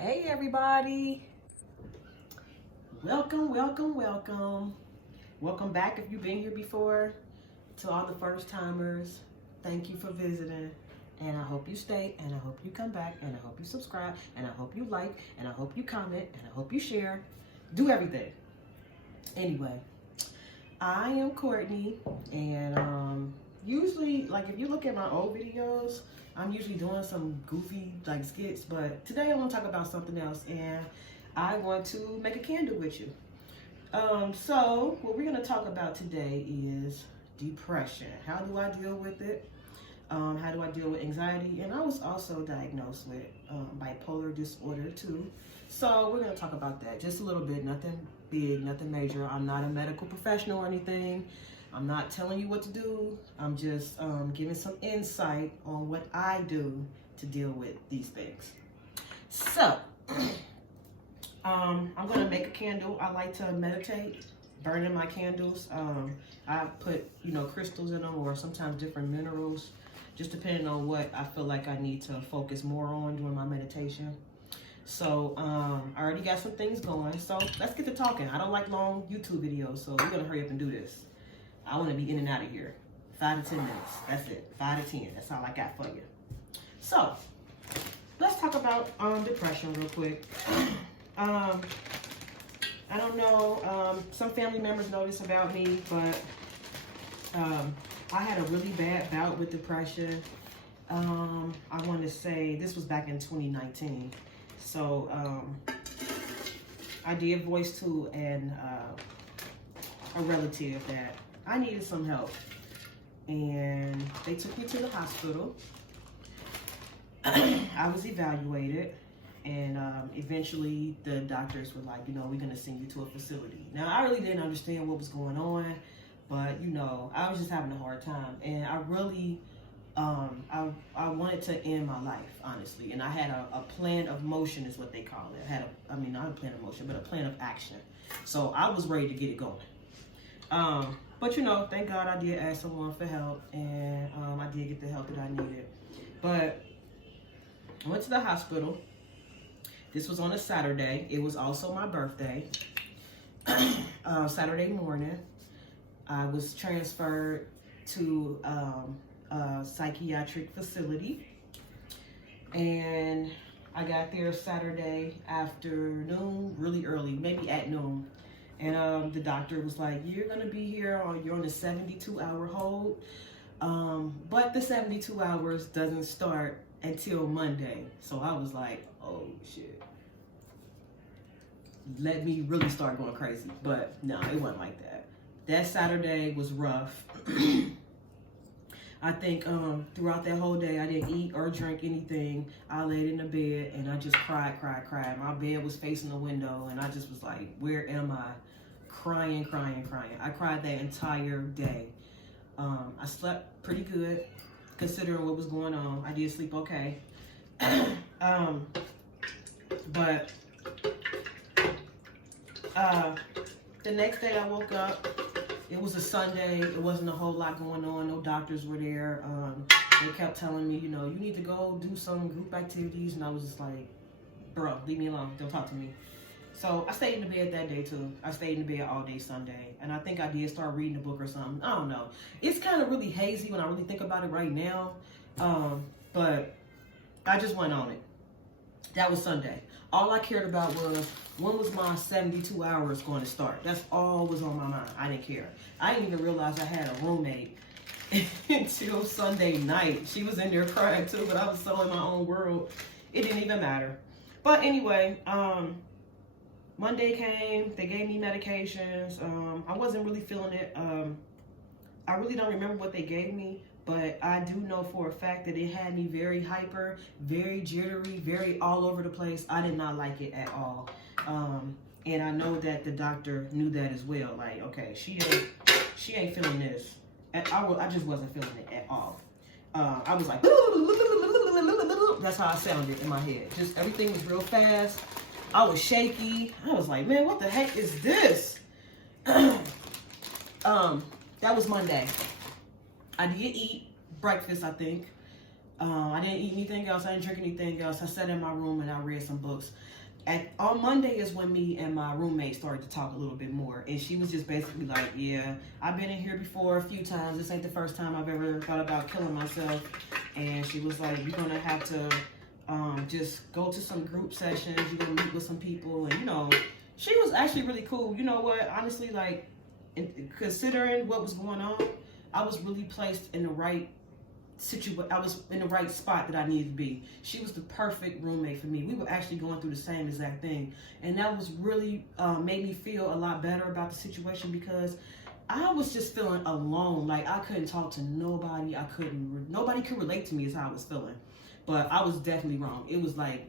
Hey everybody, welcome back if you've been here before. To all the first timers, thank you for visiting, and I hope you stay, and I hope you come back, and I hope you subscribe, and I hope you like, and I hope you comment, and I hope you share. Do everything. Anyway, I am Courtney, and usually, like, if you look at my old videos, I'm usually doing some goofy like skits, but today I want to talk about something else, and I want to make a candle with you. So what we're going to talk about today is depression. How do I deal with it? How do I deal with anxiety? And I was also diagnosed with bipolar disorder too. So we're going to talk about that just a little bit. Nothing big, nothing major. I'm not a medical professional or anything. I'm not telling you what to do. I'm just giving some insight on what I do to deal with these things. So, I'm going to make a candle. I like to meditate, burning my candles. I put, crystals in them or sometimes different minerals, just depending on what I feel like I need to focus more on during my meditation. So, I already got some things going. So, let's get to talking. I don't like long YouTube videos, so we're going to hurry up and do this. I want to be in and out of here. 5 to 10 minutes. That's it. 5 to 10. That's all I got for you. So, let's talk about depression real quick. I don't know. Some family members know this about me, but I had a really bad bout with depression. I want to say this was back in 2019. So, I did voice to a relative that I needed some help, and they took me to the hospital. I was evaluated, and eventually the doctors were like, we're going to send you to a facility. Now, I really didn't understand what was going on, but, I was just having a hard time, and I really, I wanted to end my life, honestly, and I had a plan of motion is what they call it. Not a plan of motion, but a plan of action. So I was ready to get it going. But thank God I did ask someone for help, and I did get the help that I needed. But I went to the hospital. This was on a Saturday. It was also my birthday. Saturday morning, I was transferred to a psychiatric facility, and I got there Saturday afternoon, really early, maybe at noon. And the doctor was like, you're going to be here, or you're on a 72-hour hold. But the 72 hours doesn't start until Monday. So I was like, oh, shit. Let me really start going crazy. But no, it wasn't like that. That Saturday was rough. I think throughout that whole day, I didn't eat or drink anything. I laid in the bed, and I just cried. My bed was facing the window, and I just was like, where am I? Crying. I cried that entire day. I slept pretty good, considering what was going on. I did sleep okay. But the next day I woke up. It was a Sunday. It wasn't a whole lot going on. No doctors were there. They kept telling me, you need to go do some group activities. And I was just like, bro, leave me alone. Don't talk to me. So I stayed in the bed that day too. I stayed in the bed all day Sunday. And I think I did start reading a book or something. I don't know. It's kind of really hazy when I really think about it right now. But I just went on it. That was Sunday. All I cared about was, when was my 72 hours going to start? That's all was on my mind. I didn't care. I didn't even realize I had a roommate until Sunday night. She was in there crying too, but I was so in my own world. It didn't even matter. But anyway, Monday came. They gave me medications. I wasn't really feeling it. I really don't remember what they gave me, but I do know for a fact that it had me very hyper, very jittery, very all over the place. I did not like it at all. And I know that the doctor knew that as well. Like, okay, she ain't feeling this. And I just wasn't feeling it at all. I was like, that's how I sounded in my head. Just everything was real fast. I was shaky. I was like, man, what the heck is this? That was Monday. I did eat breakfast, I think. I didn't eat anything else. I didn't drink anything else. I sat in my room and I read some books. On Monday is when me and my roommate started to talk a little bit more. And she was just basically like, yeah, I've been in here before a few times. This ain't the first time I've ever thought about killing myself. And she was like, you're going to have to just go to some group sessions. You're going to meet with some people. And, you know, she was actually really cool. You know what? Honestly, like, considering what was going on, I was really placed in the right I was in the right spot that I needed to be. She was the perfect roommate for me. We were actually going through the same exact thing, and that was really made me feel a lot better about the situation, because I was just feeling alone. Like, I couldn't talk to nobody. Nobody could relate to me is how I was feeling. But I was definitely wrong. It was like,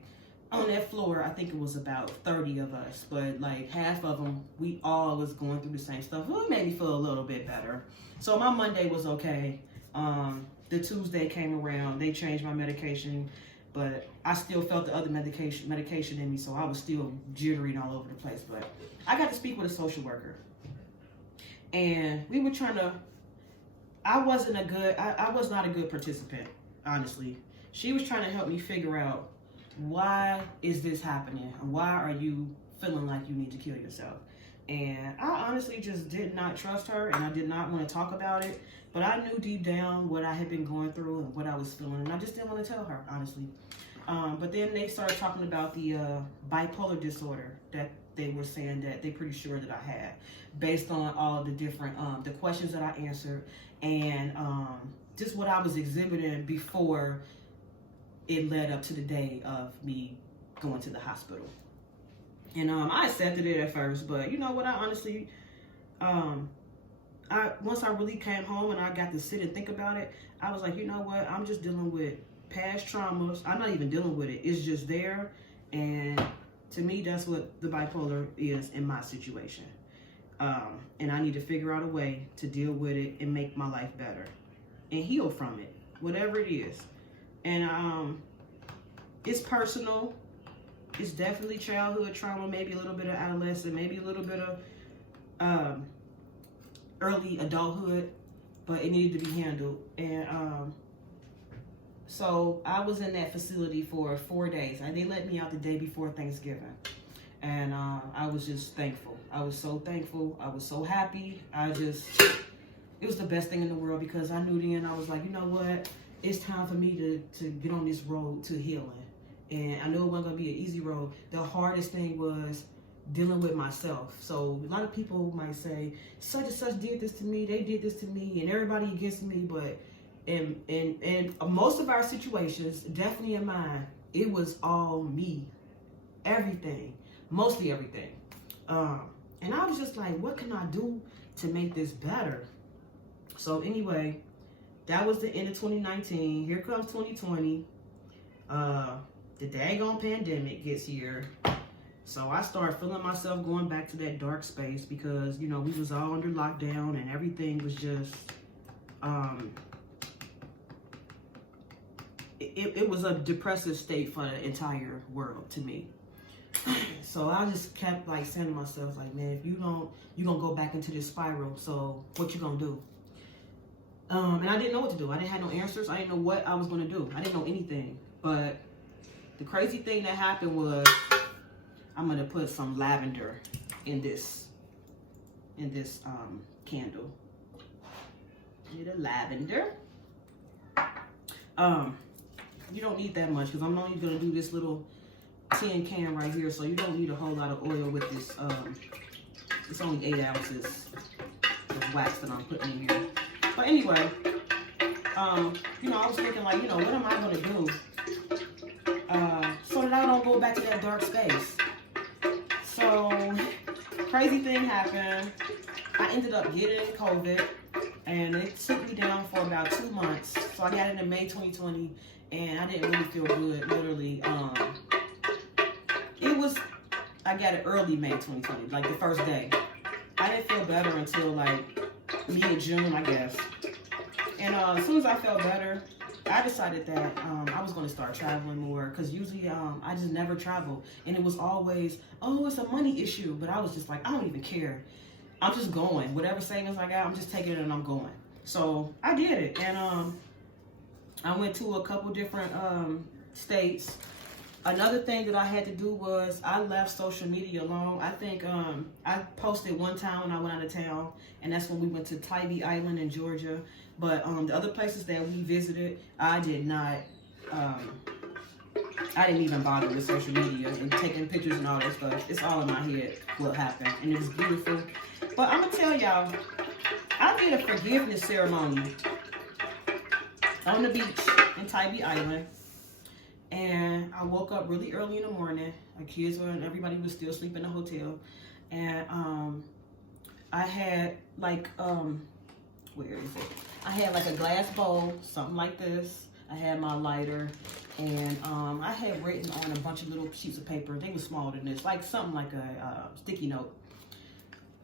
on that floor, I think it was about 30 of us, but like half of them, we all was going through the same stuff. Well, it made me feel a little bit better. So my Monday was okay. The Tuesday came around, they changed my medication, but I still felt the other medication in me, so I was still jittering all over the place. But I got to speak with a social worker, and we were trying to, I was not a good participant, honestly. She was trying to help me figure out, why is this happening? Why are you feeling like you need to kill yourself? And I honestly just did not trust her, and I did not want to talk about it. But I knew deep down what I had been going through and what I was feeling, and I just didn't want to tell her, honestly. But then they started talking about the bipolar disorder that they were saying that they're pretty sure that I had, based on all the different the questions that I answered, and just what I was exhibiting before it led up to the day of me going to the hospital. And I accepted it at first, but you know what? I honestly, once I really came home and I got to sit and think about it, I was like, you know what? I'm just dealing with past traumas. I'm not even dealing with it. It's just there. And to me, that's what the bipolar is in my situation. And I need to figure out a way to deal with it and make my life better and heal from it, whatever it is. And it's personal. It's definitely childhood trauma, maybe a little bit of adolescent, maybe a little bit of early adulthood, but it needed to be handled. And so I was in that facility for 4 days. They let me out the day before Thanksgiving. And I was just thankful. I was so thankful. I was so happy. It was the best thing in the world, because I knew then, I was like, you know what? It's time for me to get on this road to healing. And I knew it wasn't going to be an easy road. The hardest thing was dealing with myself. So a lot of people might say, such and such did this to me, they did this to me, and everybody against me. But in most of our situations, definitely in mine, it was all me. Everything. Mostly everything. And I was just like, what can I do to make this better? So anyway, that was the end of 2019. Here comes 2020. The daggone pandemic gets here. So I started feeling myself going back to that dark space, because, you know, we was all under lockdown and everything was just, it was a depressive state for the entire world to me. So I just kept like saying to myself, like, man, if you're gonna go back into this spiral, so what you gonna do? And I didn't know what to do. I didn't have no answers. I didn't know what I was gonna do. I didn't know anything. But the crazy thing that happened was, I'm gonna put some lavender in this candle. Need a lavender. You don't need that much, because I'm only gonna do this little tin can right here, so you don't need a whole lot of oil with this. It's only 8 ounces of wax that I'm putting in here. But anyway, you know, I was thinking, like, you know, what am I gonna do so that I don't go back to that dark space? So, crazy thing happened. I ended up getting COVID, and it took me down for about 2 months. So I got it in May 2020, and I didn't really feel good, literally. I got it early May 2020, like the first day. I didn't feel better until like mid-June, I guess. And as soon as I felt better, I decided that I was going to start traveling more, because usually I just never travel. And it was always, oh, it's a money issue. But I was just like, I don't even care. I'm just going. Whatever savings I got, I'm just taking it and I'm going. So I did it. And I went to a couple different states. Another thing that I had to do was I left social media alone. I think I posted one time when I went out of town, and that's when we went to Tybee Island in Georgia. But the other places that we visited, I did not. I didn't even bother with social media and taking pictures and all that stuff. It's all in my head what happened, and it was beautiful. But I'm gonna tell y'all, I did a forgiveness ceremony on the beach in Tybee Island. And I woke up really early in the morning. My kids were, and everybody was still sleeping in the hotel. And I had like, where is it? I had like a glass bowl, something like this. I had my lighter, and I had written on a bunch of little sheets of paper. They were smaller than this, like something like a sticky note.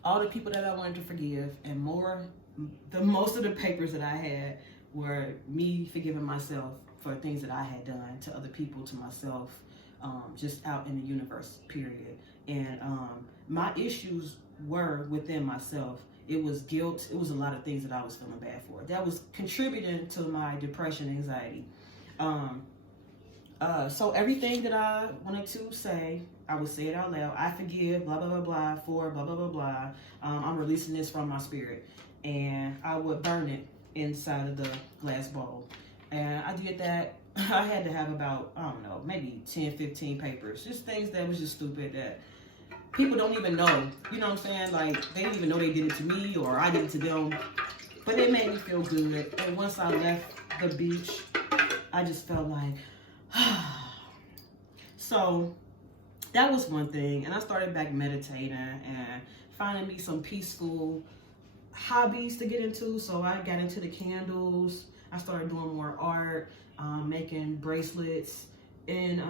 All the people that I wanted to forgive, and most of the papers that I had were me forgiving myself for things that I had done to other people, to myself, just out in the universe, period. And my issues were within myself. It was guilt. It was a lot of things that I was feeling bad for. That was contributing to my depression, anxiety. So everything that I wanted to say, I would say it out loud. I forgive, blah, blah, blah, blah, for blah, blah, blah, blah. I'm releasing this from my spirit. And I would burn it inside of the glass bowl. And I did that. I had to have about, I don't know, maybe 10, 15 papers. Just things that was just stupid that people don't even know. You know what I'm saying? Like, they didn't even know they did it to me or I did it to them. But it made me feel good. And once I left the beach, I just felt like, so that was one thing. And I started back meditating and finding me some peaceful hobbies to get into. So I got into the candles. I started doing more art, making bracelets, and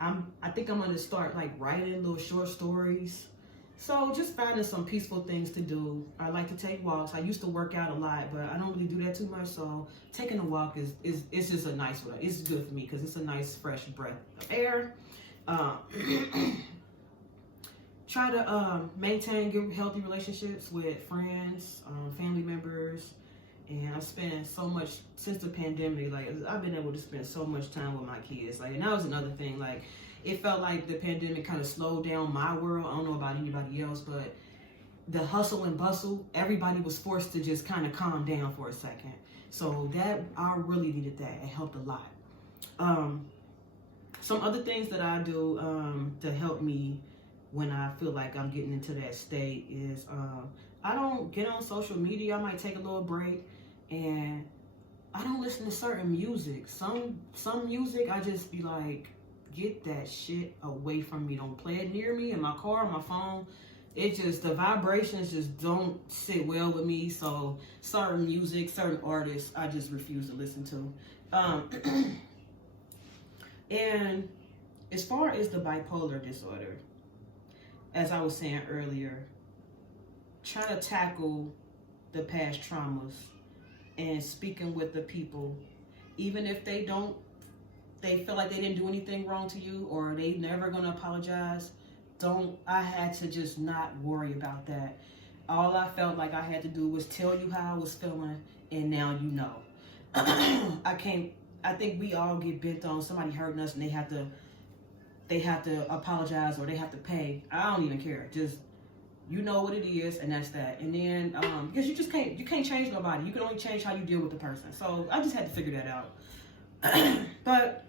I think I'm gonna start like writing little short stories. So just finding some peaceful things to do. I like to take walks. I used to work out a lot, but I don't really do that too much. So taking a walk is just a nice one. It's good for me because it's a nice fresh breath of air. Try to maintain good, healthy relationships with friends, family members. And I spent so much since the pandemic. Like, I've been able to spend so much time with my kids. Like, and that was another thing. Like, it felt like the pandemic kind of slowed down my world. I don't know about anybody else, but the hustle and bustle, everybody was forced to just kind of calm down for a second. So that, I really needed that. It helped a lot. Some other things that I do to help me when I feel like I'm getting into that state is I don't get on social media. I might take a little break, and I don't listen to certain music. Some music, I just be like, get that shit away from me. Don't play it near me in my car, on my phone. It just, the vibrations just don't sit well with me. So certain music, certain artists, I just refuse to listen to. And as far as the bipolar disorder, as I was saying earlier, trying to tackle the past traumas and speaking with the people, even if they feel like they didn't do anything wrong to you or they never gonna apologize, I had to just not worry about that. All I felt like I had to do was tell you how I was feeling, and now you know. I think we all get bent on somebody hurting us and they have to apologize or they have to pay. I don't even care. Just, you know what it is, and that's that. And then because you can't change nobody. You can only change how you deal with the person. So I just had to figure that out. But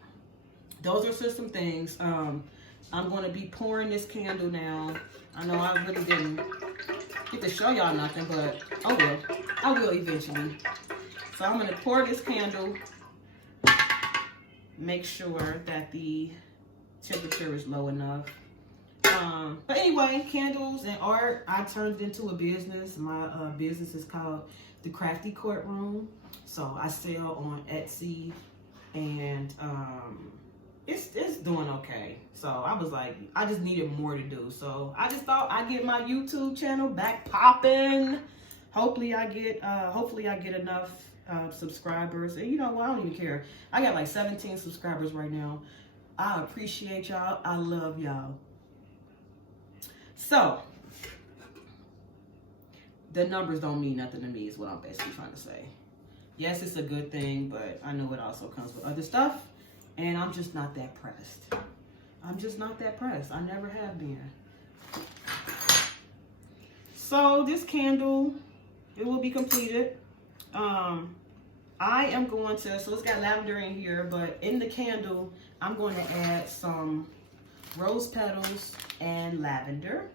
those are just some things. I'm going to be pouring this candle now. I know I really didn't get to show y'all nothing, but oh well, I will eventually. So I'm going to pour this candle. Make sure that the temperature is low enough. But anyway, candles and art, I turned it into a business. My business is called The Crafty Courtroom. So I sell on Etsy, and it's doing okay. So I was like, I just needed more to do. So I just thought I'd get my YouTube channel back popping. Hopefully I get enough subscribers. And you know what, I don't even care. I got like 17 subscribers right now. I appreciate y'all. I love y'all. So, the numbers don't mean nothing to me is what I'm basically trying to say. Yes, it's a good thing, but I know it also comes with other stuff, and I'm just not that pressed. I'm just not that pressed. I never have been. So this candle, it will be completed. I am going to, so it's got lavender in here, but in the candle, I'm going to add some rose petals and lavender.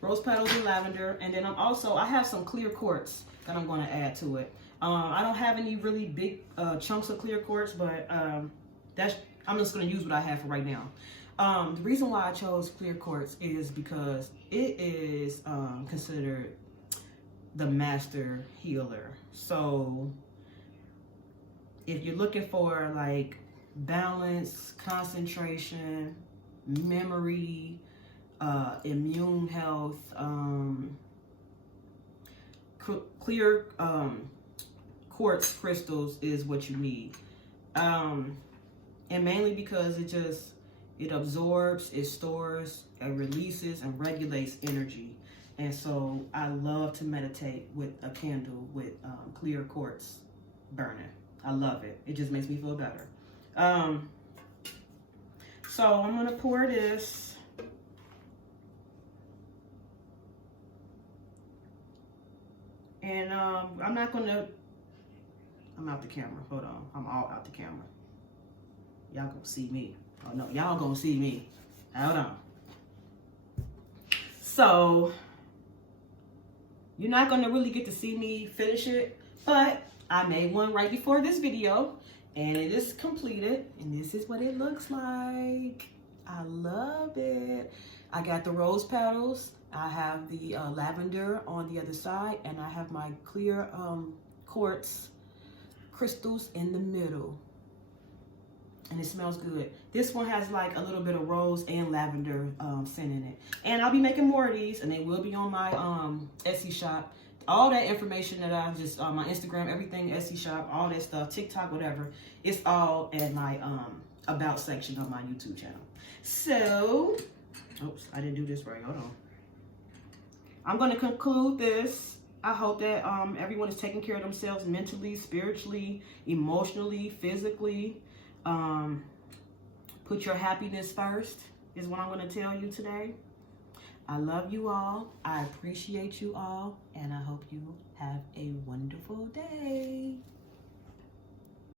Rose petals and lavender, and then I have some clear quartz that I'm going to add to it. I don't have any really big chunks of clear quartz, but I'm just going to use what I have for right now. The reason why I chose clear quartz is because it is considered the master healer. So if you're looking for like balance, concentration, memory, immune health, clear quartz crystals is what you need. And mainly because it absorbs, it stores, it releases and regulates energy. And so I love to meditate with a candle with clear quartz burning. I love it. It just makes me feel better. So I'm gonna pour this. And I'm out the camera. Hold on. I'm all out the camera. Y'all gonna see me. Oh no, y'all gonna see me. Hold on. So you're not gonna really get to see me finish it, but I made one right before this video and it is completed, and this is what it looks like. I love it. I got the rose petals, I have the lavender on the other side, and I have my clear quartz crystals in the middle. And it smells good. This one has like a little bit of rose and lavender scent in it. And I'll be making more of these, and they will be on my Etsy shop. All that information that I just on my Instagram, everything, Etsy shop, all that stuff, TikTok, whatever, it's all in my about section of my YouTube channel. So, oops, I didn't do this right. Hold on. I'm going to conclude this. I hope that everyone is taking care of themselves mentally, spiritually, emotionally, physically. Put your happiness first is what I'm going to tell you today. I love you all. I appreciate you all. And I hope you have a wonderful day.